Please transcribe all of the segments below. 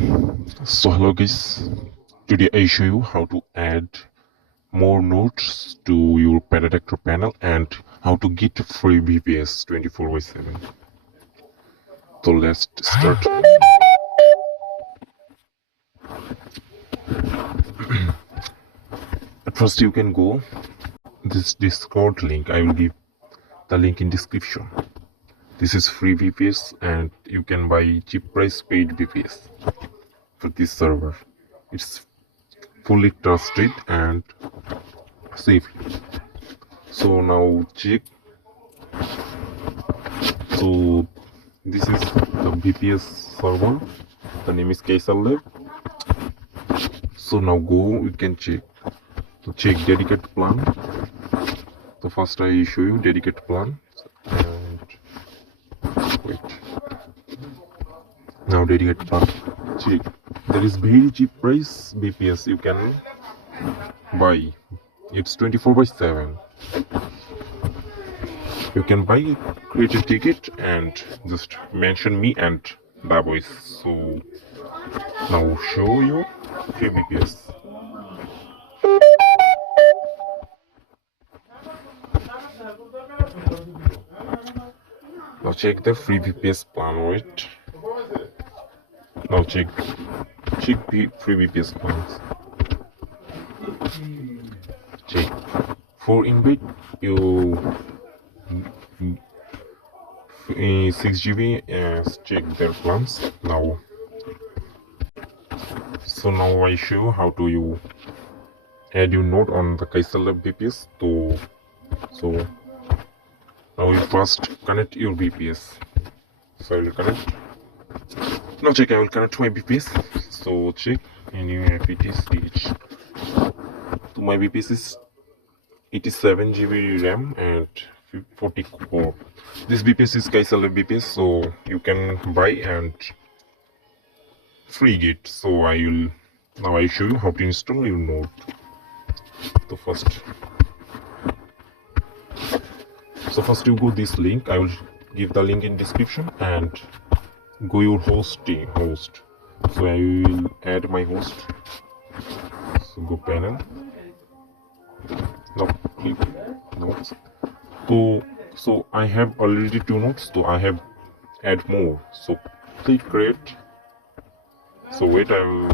So hello guys, today I show you how to add more nodes to your Pterodactyl panel and how to get free VPS 24/7. So let's start. At first you can go this Discord link. I will give the link in description. This is free VPS and you can buy cheap price paid VPS for this server. It's fully trusted and safe. So now check. So this is the VPS server. The name is SSL. So now go, you can check. So check dedicated plan. So first I show you dedicated plan. And wait. Now dedicated plan. Check. There is very cheap price VPS you can buy. It's 24/7. You can buy, create a ticket and just mention me and the voice. So now show you free VPS. Now check the free VPS plan, right? Now check free VPS plans. Check for invite you 6 GB check their plans now. So now I show how to you add your node on the SSL VPS. So now you first connect your VPS. So I will connect. Now check, I will connect my VPS. So check newkey. So my VPS is 87 GB RAM and 40 core. This VPS is SSL VPS, so you can buy and free get. So I show you how to install your node. So first you go this link. I will give the link in description and go your host. So I will add my host. So go panel. Now click nodes. So I have already 2 nodes. So I have add more. So click create. So wait, I will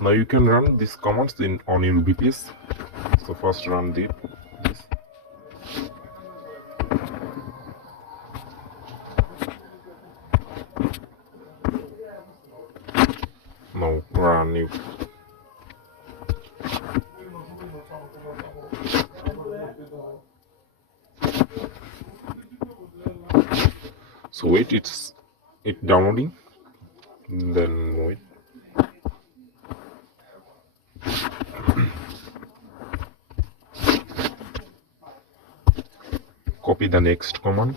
now you can run these commands on your VPS. So first run this. Now run new. So wait, it's downloading. Then wait. Copy the next command.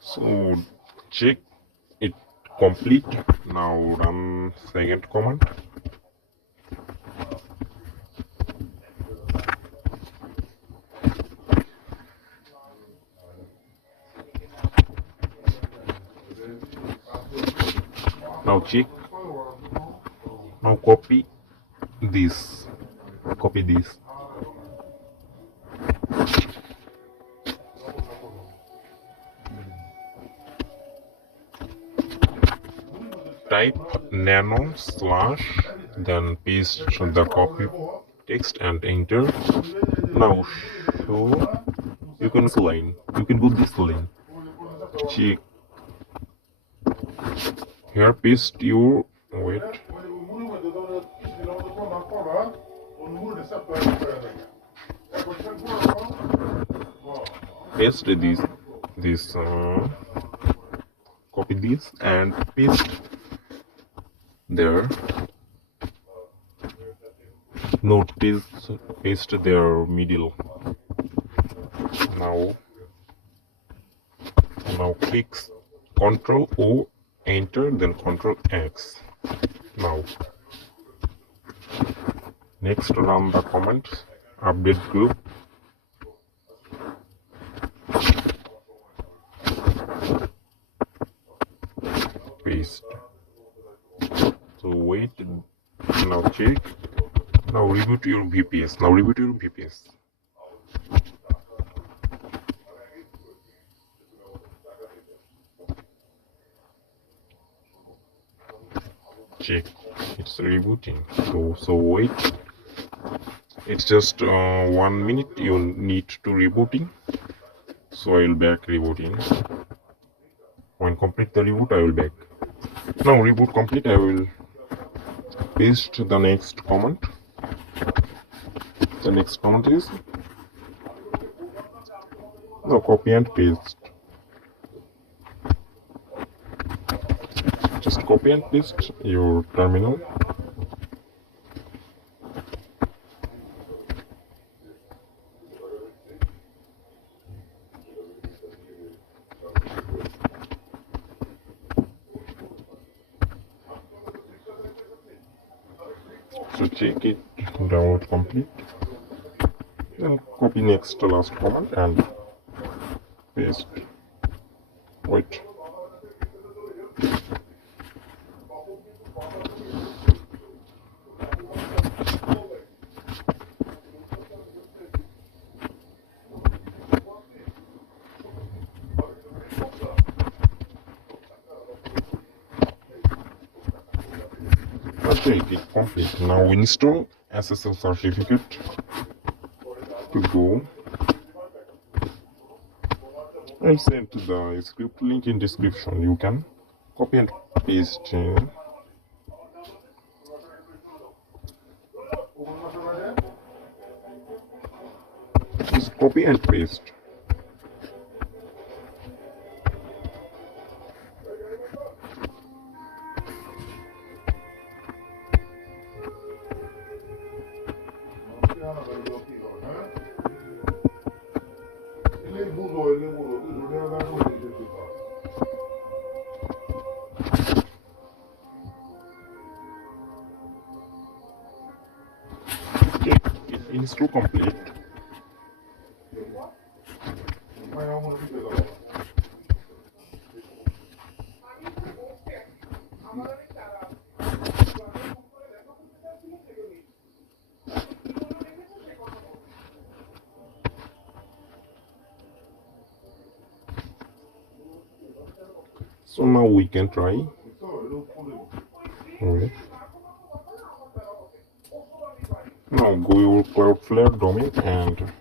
So check it complete. Now run second command. Now check. Now copy this. Type nano / then paste the copy text and enter. Now show you can line. You can go this line. Check. Here paste your wait. Paste this copy this and paste there. Notice paste their middle. Now click Ctrl O, enter, then Ctrl X. Now next run the command update group wait. Now check. Now reboot your VPS. Now reboot your VPS. Check. It's rebooting. So wait. It's just 1 minute. You need to rebooting. So I will back rebooting. When complete the reboot, I will back. Now reboot complete. I will paste the next command. The next command is now copy and paste. Just copy and paste your terminal. So check it, download complete. Then copy next to last command and paste. Wait. Okay, it complete. Now install SSL certificate. To go, I sent the script link in description. You can copy and paste. Just copy and paste. Okay, install complete. So now we can try. Okay. Now go your Cloudflare domain and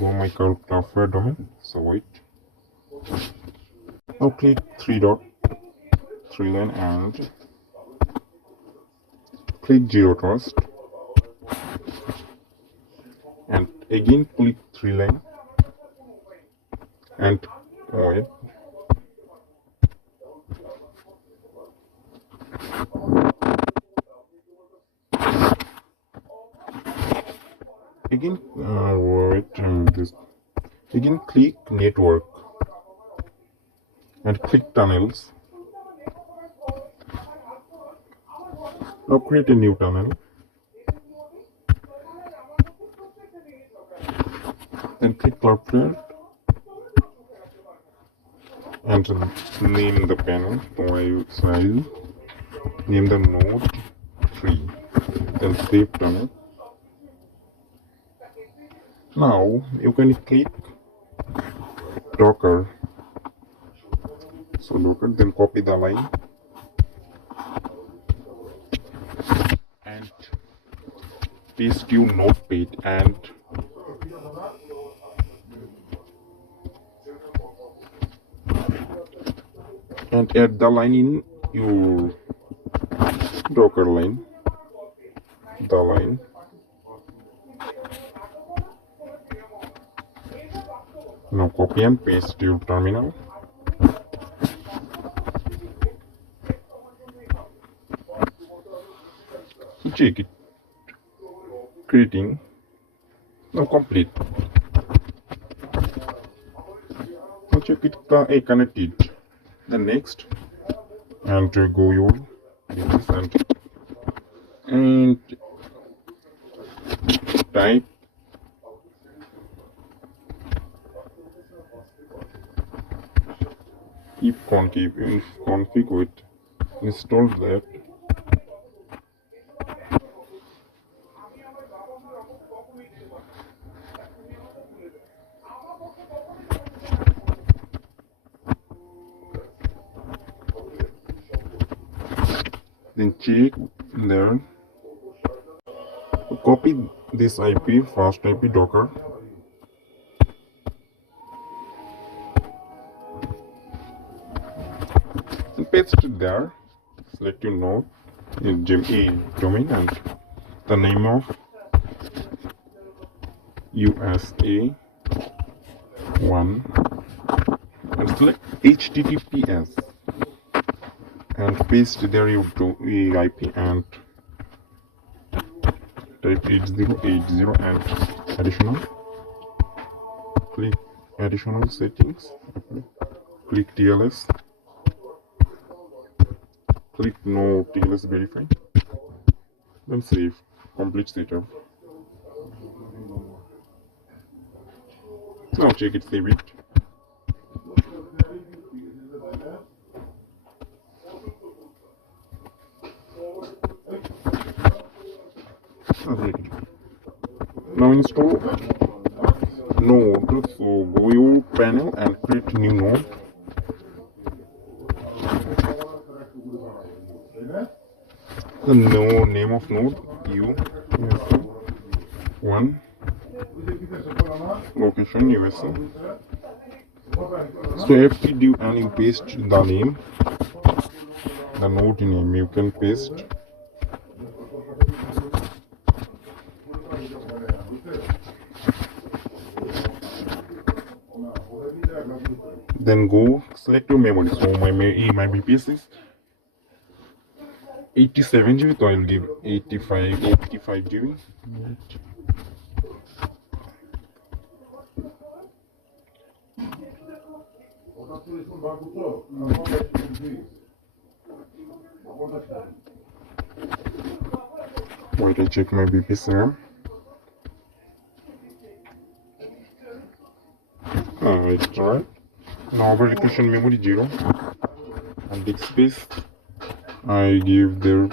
go my Cloudflare domain. So wait. Now click 3 line and click Zero Trust. And again click 3 line and wait. Again, this. Again, click network and click tunnels. Now create a new tunnel. Then click Cloudflare and name the panel. So I will name the node 3. Then save tunnel. Now you can click Docker. So Docker, then copy the line and paste your notepad and add the line in your Docker line. The line. Now copy and paste your terminal. Check it. Creating. Now complete. Now check it connected. Then next, and go your business and type if config with install that Then check there. Copy this IP, fast IP Docker. And paste it there. Select your node, domain, and the name of USA 1, and select HTTPS and paste there your IP and type 8080 and additional. Click additional settings. Click TLS. Click no TLS verify. Then save. Complete setup. Now check it, save it. Now install node. So go your panel and create new node. The name of node U1, location USA. So after you and you paste the name, the node name you can paste. Then go select your memory. So my VPS is 87 GB, so I will give 85 GB. Wait, I check my VPS RAM. It's right. Now application memory 0 and disk space I give there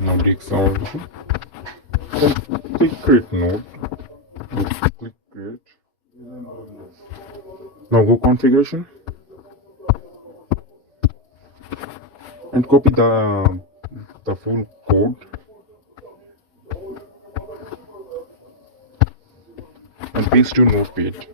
now disk out. Then click create node. Click create. Now go configuration and copy the full code and paste to notepad.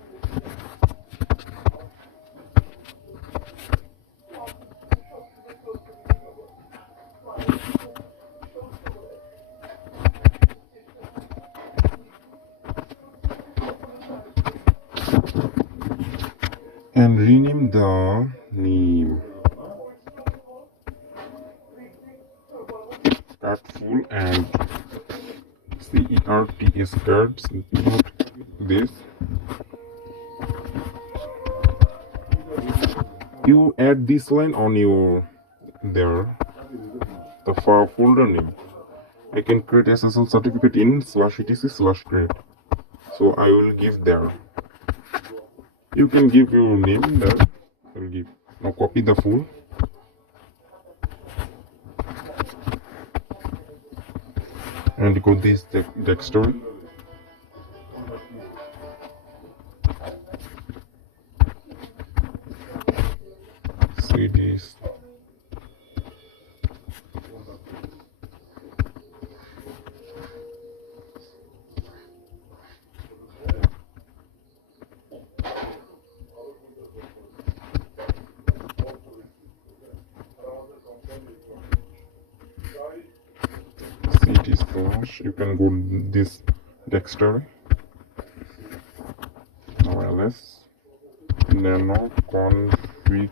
And rename the name card full and CERTS cards, include this. You add this line on your there the file folder name. I can create SSL certificate in /etc/create, so I will give there. You can give your name there. I will give. Now copy the full and go this directory. See this. You can go this directory. ls nano config.yml,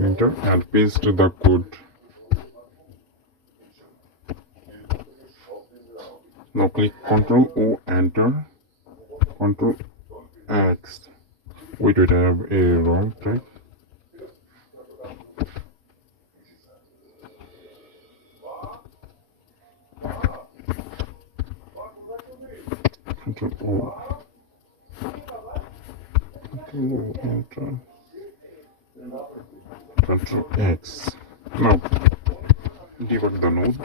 enter and paste the code. Now click Ctrl O, enter, Ctrl X. Wait, I have a wrong type. No, enter Control X. Now debug the node.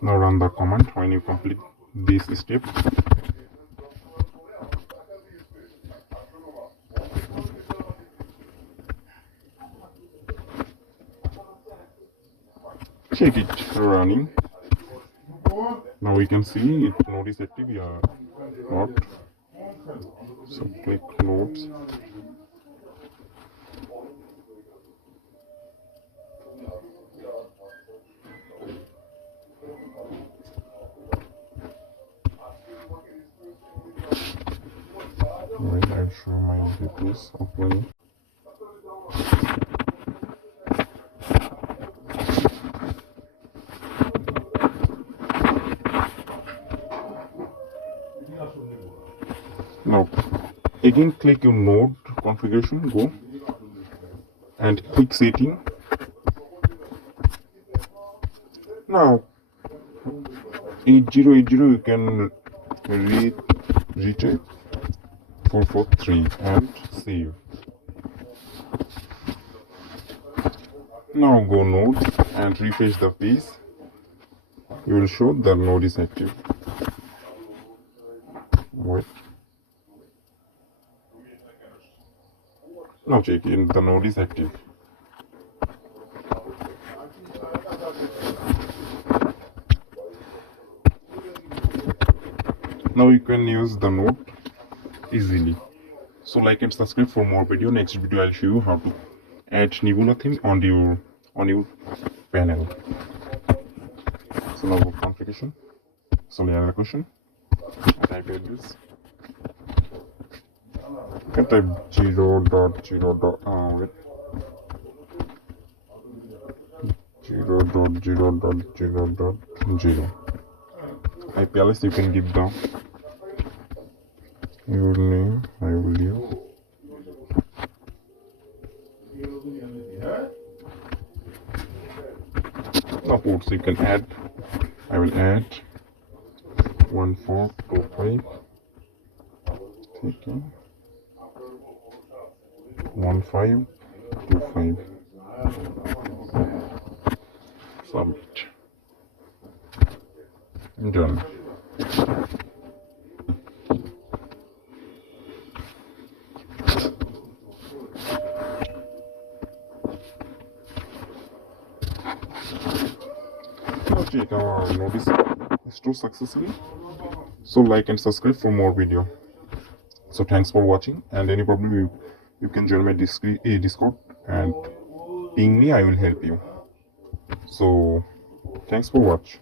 Now run the command when you complete this step. Check it running. Now we can see it node is active, yeah, not. So click nodes. Wait, I'll show my VPS offline. Now again click your node configuration, go and click setting. Now 8080 you can retype 443 and save. Now go node and refresh the page. You will show the node is active. Wait. Now check in, the node is active. Now you can use the node easily. So like and subscribe for more video. Next video I'll show you how to add Nebula theme on your panel. So now go configuration. So another question. I type address. You can type 0.0.0. 0.0.0.0. IP address you can give the your name. I will use. Now ports you can add. I will add 1425. Okay. 1525. Submit. Done. Check our notice stored successfully. So like and subscribe for more video. So thanks for watching, and any problem you can join my Discord and ping me, I will help you. So thanks for watching.